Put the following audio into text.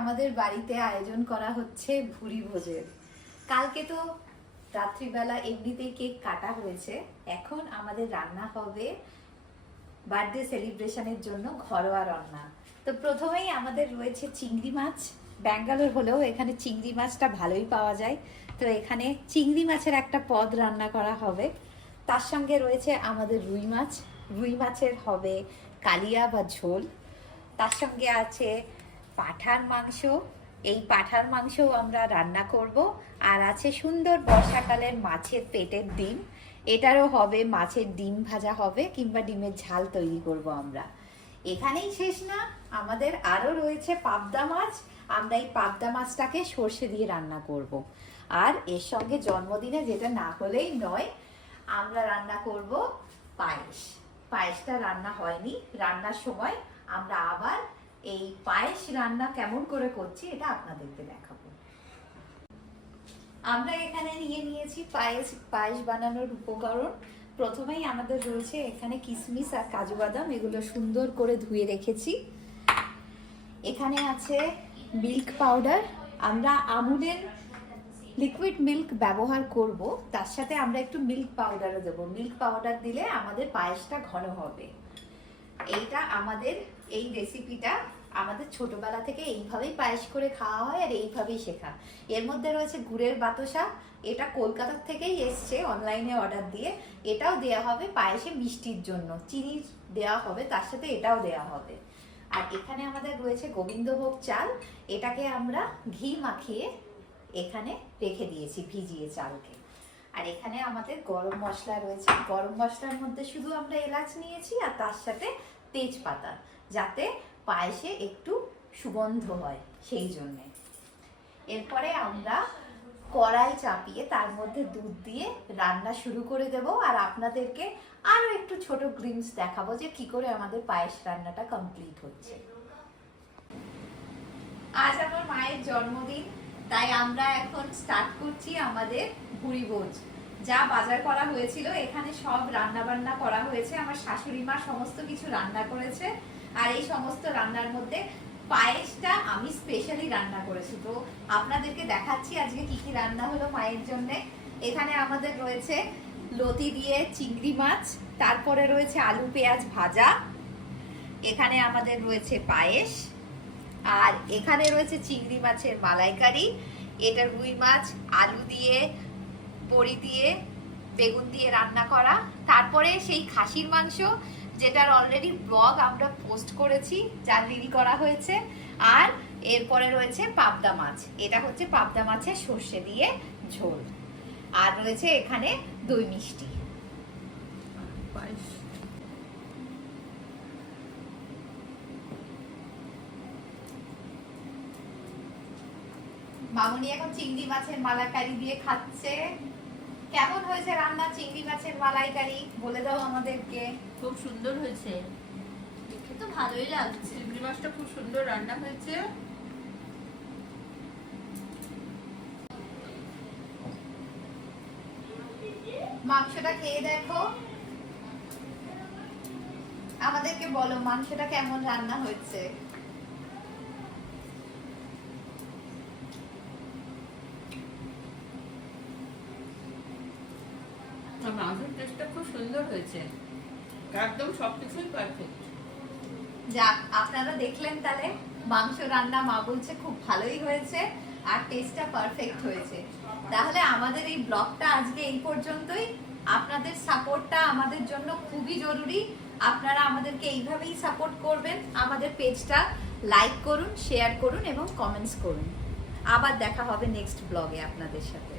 আমাদের বাড়িতে আয়োজন করা হচ্ছে ভুরি ভোজের। কালকে তো রাত্রিবেলা এমনিতেই কেক কাটা হয়েছে, এখন আমাদের রান্না হবে বার্থডে সেলিব্রেশনের জন্য ঘরোয়া রান্না। তো প্রথমেই আমাদের রয়েছে চিংড়ি মাছ। ব্যাঙ্গালোর হলেও এখানে চিংড়ি মাছটা ভালোই পাওয়া যায়, তো এখানে চিংড়ি মাছের একটা পদ রান্না করা হবে। তার সঙ্গে রয়েছে আমাদের রুই মাছ। রুই মাছের হবে কালিয়া বা ঝোল। তার সঙ্গে আছে পাঁঠার মাংস। এই পাঁঠার মাংসও আমরা রান্না করব। আর আছে সুন্দর বর্ষাকালের মাছের পেটের ডিম, এটারও হবে মাছের ডিম ভাজা হবে, কিংবা ডিমের ঝাল তৈরি করব আমরা। এখানেই শেষ না, আমাদের আরও রয়েছে পাবদা মাছ। আমরা এই পাবদা মাছটাকে সর্ষে দিয়ে রান্না করব। আর এর সঙ্গে জন্মদিনে যেটা না হলেই নয়, আমরা রান্না করব পায়েস। পায়েসটা রান্না হয়নি, রান্নার সময় আমরা আবার এই পায়েস রান্না কেমন করে করছি এটা আপনাদেরকে দেখাবো। আমরা এখানে নিয়ে নিয়েছি পায়েস বানানোর উপকরণ। প্রথমেই আমাদের রয়েছে এখানে কিশমিশ আর কাজু বাদাম, এগুলো সুন্দর করে ধুয়ে রেখেছি। এখানে আছে মিল্ক পাউডার, আমরা আমুলের লিকুইড মিল্ক ব্যবহার করব, তার সাথে আমরা একটু মিল্ক পাউডারও দেবো। মিল্ক পাউডার দিলে আমাদের পায়েসটা ঘন হবে। এইটা আমাদের এই রেসিপিটা আমাদের ছোটবেলা থেকে এইভাবেই পায়েস করে খাওয়া হয় আর এইভাবেই শেখা। এর মধ্যে রয়েছে গুড়ের বাতাসা, এটা কলকাতার থেকেই এসছে অনলাইনে অর্ডার দিয়ে। এটাও দেয়া হবে পায়েসে মিষ্টির জন্য, চিনি দেওয়া হবে, তার সাথে এটাও দেওয়া হবে। আর এখানে আমাদের রয়েছে গোবিন্দভোগ চাল, এটাকে আমরা ঘি মাখিয়ে এখানে রেখে দিয়েছি ভিজিয়ে চালকে। আর এখানে আমাদের গরম মশলা রয়েছে, গরম মশলার মধ্যে শুধু আমরা এলাচ নিয়েছি আর তার সাথে তেজপাতা, যাতে পায়েসে একটু সুগন্ধ হয় সেই জন্যে। এরপরে আমরা কড়াই চাপিয়ে তার মধ্যে দুধ দিয়ে রান্না শুরু করে দেব। আর আপনাদেরকে আরো একটু ছোট গ্লিমস দেখাবো যে কি করে আমাদের পায়েস রান্নাটা কমপ্লিট হচ্ছে। আজ আমার মায়ের জন্মদিন, তাই আমরা এখন স্টার্ট করছি আমাদের ভুরি ভোজ। যা বাজার করা হয়েছিল এখানে সব রান্না বান্না করা হয়েছে, আমার শাশুড়ি মা সমস্ত কিছু রান্না করেছে। আর এই সমস্ত রান্নার মধ্যে পায়েসটা আমি স্পেশালি রান্না করেছি, তো আপনাদেরকে দেখাচ্ছি আজকে কি কি রান্না হলো মায়ের জন্য। এখানে আমাদের রয়েছে লতি দিয়ে চিংড়ি মাছ, তারপরে রয়েছে আলু পেঁয়াজ ভাজা, এখানে আমাদের রয়েছে পায়েস, আর এখানে রয়েছে চিংড়ি মাছের মালাইকারি। এটা রুই মাছ আলু দিয়ে বড়ি দিয়ে বেগুন দিয়ে রান্না করা। তারপরে সেই খাসির মাংস, যেটার অলরেডি ব্লগ আমরা পোস্ট করেছি, যা রিল করা হয়েছে। আর এরপরে রয়েছে পাবদা মাছ, এটা হচ্ছে পাবদা মাছের সর্ষে দিয়ে ঝোল। আর রয়েছে এখানে দই মিষ্টি। মামুনি এখন চিংড়ি মাছের মালাইকারি দিয়ে খাচ্ছে। কেমন হয়েছে রান্না চিংড়ি মাছের মালাইকারি বলে দাও আমাদেরকে। খুব সুন্দর হয়েছে, দেখে তো ভালোই লাগছে। চিংড়ি মাছটা খুব সুন্দর রান্না হয়েছে। মাংসটা খেয়ে দেখো, আমাদেরকে বলো মাংসটা কেমন রান্না হয়েছে। মাংসের টেস্টটা খুব সুন্দর হয়েছে, একদম সবকিছুই পারফেক্ট। যাক, আপনারা দেখলেন তাহলে মাংস রান্না মা বলছে খুব ভালোই হয়েছে আর টেস্টটা পারফেক্ট হয়েছে। তাহলে আমাদের এই ব্লগটা আজকে এই পর্যন্তই। আপনাদের সাপোর্টটা আমাদের জন্য খুবই জরুরি, আপনারা আমাদেরকে এইভাবেই সাপোর্ট করবেন। আমাদের পেজটা লাইক করুন, শেয়ার করুন এবং কমেন্টস করুন। আবার দেখা হবে নেক্সট ব্লগে আপনাদের সাথে।